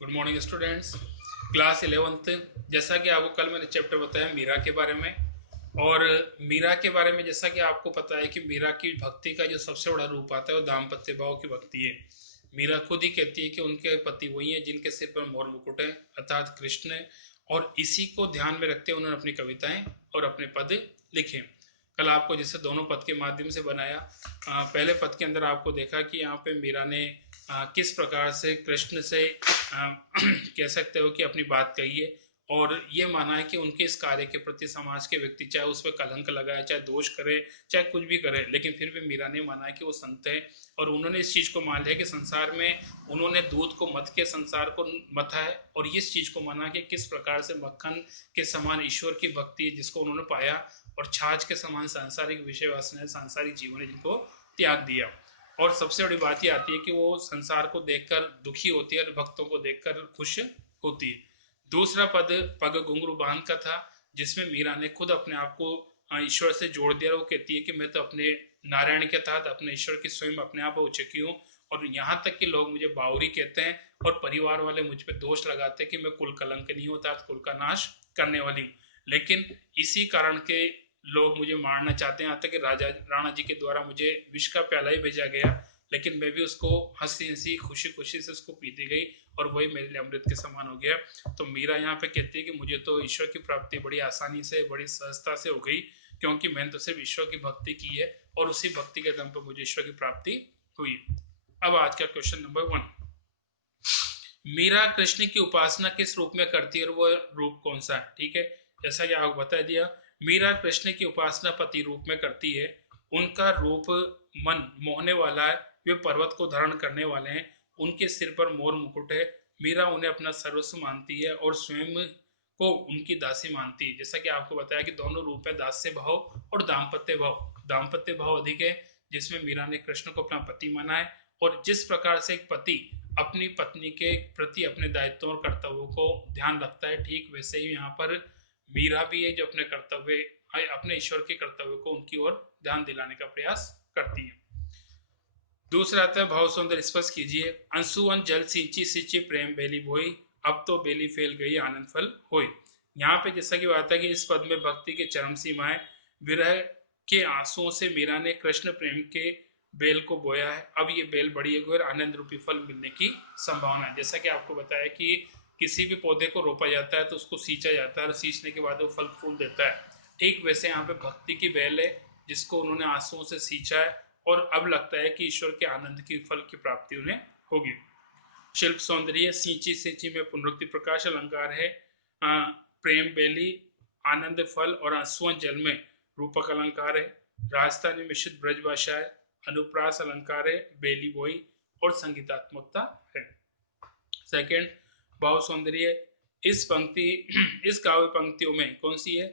Good morning students. Class 11th। जैसा कि आपको कल मैंने चैप्टर बताया मीरा के बारे में, और मीरा के बारे में जैसा कि आपको पता है कि मीरा की भक्ति का जो सबसे बड़ा रूप आता है वो दाम्पत्य भाव की भक्ति है। मीरा खुद ही कहती है कि उनके पति वही है जिनके सिर पर मोर मुकुट है, अर्थात कृष्ण है, और इसी को ध्यान में रखते हुए उन्होंने अपनी कविताएं और अपने पद लिखे। कल आपको जैसे दोनों पद के माध्यम से बनाया, पहले पद के अंदर आपको देखा कि यहाँ पे मीरा ने किस प्रकार से कृष्ण से कह सकते हो कि अपनी बात कही है, और ये माना है कि उनके इस कार्य के प्रति समाज के व्यक्ति चाहे उस पर कलंक लगाए, चाहे दोष करे, चाहे कुछ भी करे, लेकिन फिर भी मीरा ने माना है कि वो संत है। और उन्होंने इस चीज को मान लिया कि संसार में उन्होंने दूध को मथ के संसार को मथा है, और इस चीज को माना कि किस प्रकार से मक्खन के समान ईश्वर की भक्ति है जिसको उन्होंने पाया, और छाछ के समान सांसारिक विषय वासना, सांसारिक जीवन है जिनको त्याग दिया। और सबसे बड़ी बात ये आती है कि वो संसार को देखकर दुखी होती है और भक्तों को देखकर खुश होती है। दूसरा पद पग घुंघरू बांध का था, जिसमें मीरा ने खुद अपने आप को ईश्वर से जोड़ दिया। वो कहती है कि मैं तो अपने नारायण के तहत अपने ईश्वर की स्वयं अपने आप हो चुकी हूँ, और यहाँ तक कि लोग मुझे बावरी कहते हैं, और परिवार वाले मुझ पर दोष लगाते हैं कि मैं कुल कलंक नहीं होता, कुल का नाश करने वाली हूँ। लेकिन इसी कारण के लोग मुझे मारना चाहते हैं, यहाँ तक कि राजा राणा जी के द्वारा मुझे विष का प्याला ही भेजा गया, लेकिन मैं भी उसको हंसी हंसी खुशी खुशी से उसको पीती गई, और वही मेरे लिए अमृत के समान हो गया। तो मीरा यहाँ पे कहती है कि मुझे तो ईश्वर की प्राप्ति बड़ी आसानी से, बड़ी सहजता से हो गई, क्योंकि मैंने तो सिर्फ ईश्वर की भक्ति की है, और उसी भक्ति के दम पर मुझे ईश्वर की प्राप्ति हुई। अब आज का क्वेश्चन नंबर 1। मीरा कृष्ण की उपासना किस रूप में करती है और वो रूप कौन सा है? ठीक है, जैसा कि आपको बता दिया, मीरा कृष्ण की उपासना पति रूप में करती है। उनका रूप मन मोहने वाला है, वे पर्वत को धारण करने वाले हैं, उनके सिर पर मोर मुकुट है। मीरा उन्हें अपना सर्वस्व मानती है और स्वयं को उनकी दासी मानती है। जैसा कि आपको बताया कि दोनों रूप है, दास्य भाव और दाम्पत्य भाव। दाम्पत्य भाव अधिक है, जिसमें मीरा ने कृष्ण को अपना पति माना है, और जिस प्रकार से एक पति अपनी पत्नी के प्रति अपने दायित्वों और कर्तव्यों को ध्यान रखता है, ठीक वैसे ही यहाँ पर मीरा भी है जो अपने कर्तव्य, अपने ईश्वर के कर्तव्य को उनकी ओर ध्यान दिलाने का प्रयास करती है। दूसरा आता है भाव सौंदर्य स्पर्श कीजिए। अंशुवन जल सींची सींची प्रेम बेली बोई, अब तो बेली फैल गई आनंद फल होई। यहाँ पे जैसा कि बात है कि इस पद में भक्ति की चरम सीमा है। विरह के आंसुओं से मीरा ने कृष्ण प्रेम के बेल को बोया है, अब ये बेल बड़ी है और आनंद रूपी फल मिलने की संभावना है। जैसा कि आपको बताया कि किसी भी पौधे को रोपा जाता है तो उसको सींचा जाता है, और सींचने के बाद वो फल फूल देता है। ठीक वैसे यहाँ पे भक्ति की बेल है जिसको उन्होंने आंसुओं से सींचा है, और अब लगता है कि ईश्वर के आनंद की फल की प्राप्ति उन्हें होगी। शिल्प सौंदर्य सींची सींची में पुनरुक्ति प्रकाश अलंकार है। प्रेम बेली, आनंद फल और आंसुअन जल में रूपक अलंकार है। राजस्थानी मिश्रित ब्रज भाषा है, अनुप्रास अलंकार है, बेली बोई और संगीतात्मकता है। सेकंड, भाव सौंदर्य। इस पंक्ति इस काव्य पंक्तियों में कौन सी है?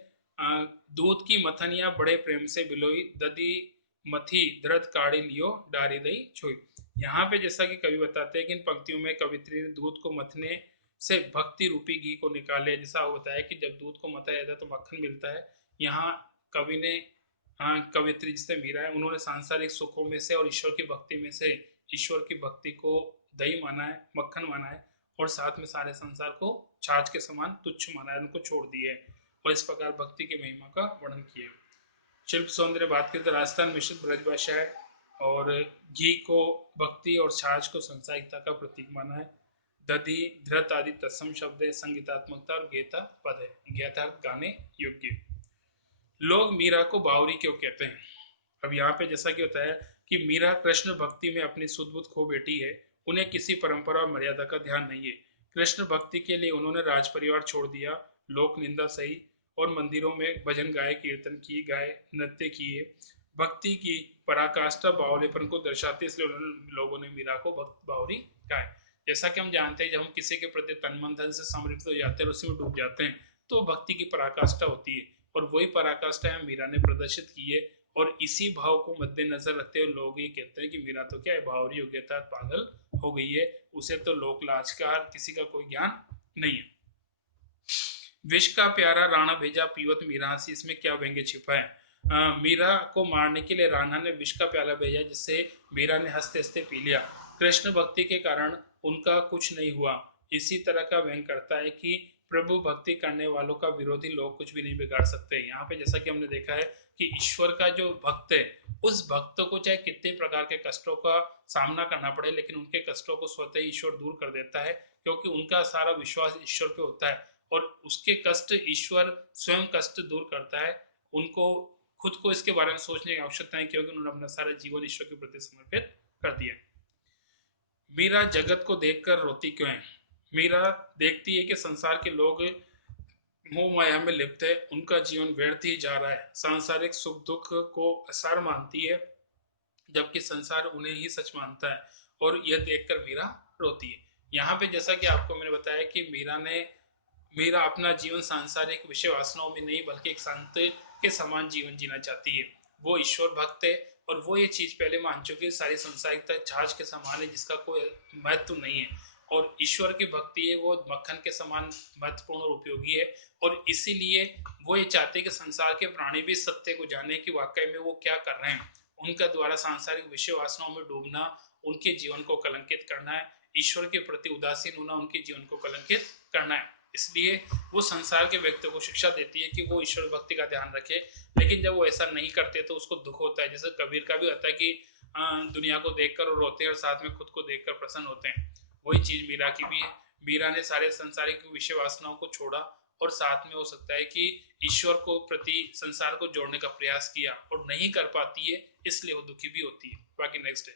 दूध की मथनिया बड़े प्रेम से बिलोई, ददी मथी धृत काढ़ी लियो डारी दई छुई। यहाँ पे जैसा कि कवि बताते हैं कि इन पंक्तियों में कवित्री ने दूध को मथने से भक्ति रूपी घी को निकाले। जैसा वो बताया कि जब दूध को मथा जाता है तो मक्खन मिलता है। यहाँ कवि ने, कवित्री जिससे मीरा है, उन्होंने सांसारिक सुखों में से और ईश्वर की भक्ति में से ईश्वर की भक्ति को दही माना है, मक्खन माना है, और साथ में सारे संसार को छाछ के समान तुच्छ माना है, उनको छोड़ दिए है, और इस प्रकार भक्ति की महिमा का वर्णन किया। शिल्प सौंदर्य बात करें तो राजस्थान मिश्रित ब्रजभाषा है, और घी को भक्ति और छाछ को संसारिकता का प्रतीक माना है। दधि धृत आदि तत्सम शब्द है, संगीतात्मकता और गेता पद है, ज्ञाता गाने योग्य। लोग मीरा को बावरी क्यों कहते हैं? अब यहाँ पे जैसा कि होता है कि मीरा कृष्ण भक्ति में अपनी सुध बुध खो बैठी है, उन्हें किसी परंपरा और मर्यादा का ध्यान नहीं है। कृष्ण भक्ति के लिए उन्होंने राज परिवार छोड़ दिया, लोक निंदा सही, और मंदिरों में भजन गाए, कीर्तन किए, गाए, नृत्य किए। भक्ति की पराकाष्ठा बावलेपन को दर्शाते, इसलिए लोगों ने मीरा को भक्त बावरी कहा। जैसा कि हम जानते हैं जब हम किसी के प्रति तन मन धन से समर्पित हो जाते हैं, उसी में डूब जाते हैं, तो भक्ति की पराकाष्ठा होती है, और वही पराकाष्ठा मीरा ने प्रदर्शित की है। और इसी भाव को मद्देनजर रखते हुए लोग ये कहते हैं कि मीरा तो क्या है, बावरी हो गया था, पागल हो गई है, उसे तो लोक लाज का किसी का कोई ज्ञान नहीं है। विष का प्यारा राणा भेजा पीवत मीरा हंसी, इसमें क्या व्यंग्य छिपा है? मीरा को मारने के लिए राणा ने विष का प्याला भेजा, जिससे मीरा ने हंसते हंसते पी लिया। कृष्ण भक्ति के कारण उनका कुछ नहीं हुआ, इसी तरह का व्यंग करता है कि प्रभु भक्ति करने वालों का विरोधी लोग कुछ भी नहीं बिगाड़ सकते। यहाँ पे जैसा कि हमने देखा है कि ईश्वर का जो भक्त है, उस भक्त को चाहे कितने प्रकार के कष्टों का सामना करना पड़े, लेकिन उनके कष्टों को स्वतः ईश्वर दूर कर देता है, क्योंकि उनका सारा विश्वास ईश्वर पे होता है और उसके कष्ट ईश्वर स्वयं कष्ट दूर करता है। उनको खुद को इसके बारे में सोचने की आवश्यकता है, क्योंकि उन्होंने अपना सारा जीवन ईश्वर के प्रति समर्पित कर दिया। मीरा जगत को देखकर रोती क्यों है? मीरा देखती है कि संसार के लोग मोह माया में लिप्त है, उनका जीवन व्यर्थ ही जा रहा है, सांसारिक सुख दुख को असार मानती है, जबकि संसार उन्हें ही सच मानता है, और यह देखकर मीरा रोती है। यहाँ पे जैसा कि आपको मैंने बताया कि मीरा अपना जीवन सांसारिक विषय वासनाओं में नहीं बल्कि एक संत के समान जीवन जीना चाहती है। वो ईश्वर भक्त है और वो ये चीज पहले मान चुकी है, सारी संसारिकता जहाज के समान है जिसका कोई महत्व नहीं है, और ईश्वर की भक्ति है वो मक्खन के समान महत्वपूर्ण और उपयोगी है। और इसीलिए वो ये चाहते हैं कि संसार के प्राणी भी सत्य को जाने कि वाकई में वो क्या कर रहे हैं। उनका द्वारा सांसारिक विषय वासनाओं में डूबना उनके जीवन को कलंकित करना है, ईश्वर के प्रति उदासीन होना उनके जीवन को कलंकित करना है। इसलिए वो संसार के व्यक्ति को शिक्षा देती है कि वो ईश्वर भक्ति का ध्यान रखे, लेकिन जब वो ऐसा नहीं करते तो उसको दुख होता है। जैसे कबीर का भी होता है कि दुनिया को देखकर वो रोते हैं और साथ में खुद को देखकर प्रसन्न होते हैं। वही चीज मीरा की भी है। मीरा ने सारे संसारिक विषय वासनाओं को छोड़ा और साथ में हो सकता है कि ईश्वर को प्रति संसार को जोड़ने का प्रयास किया और नहीं कर पाती है, इसलिए वो दुखी भी होती है। बाकी नेक्स्ट है।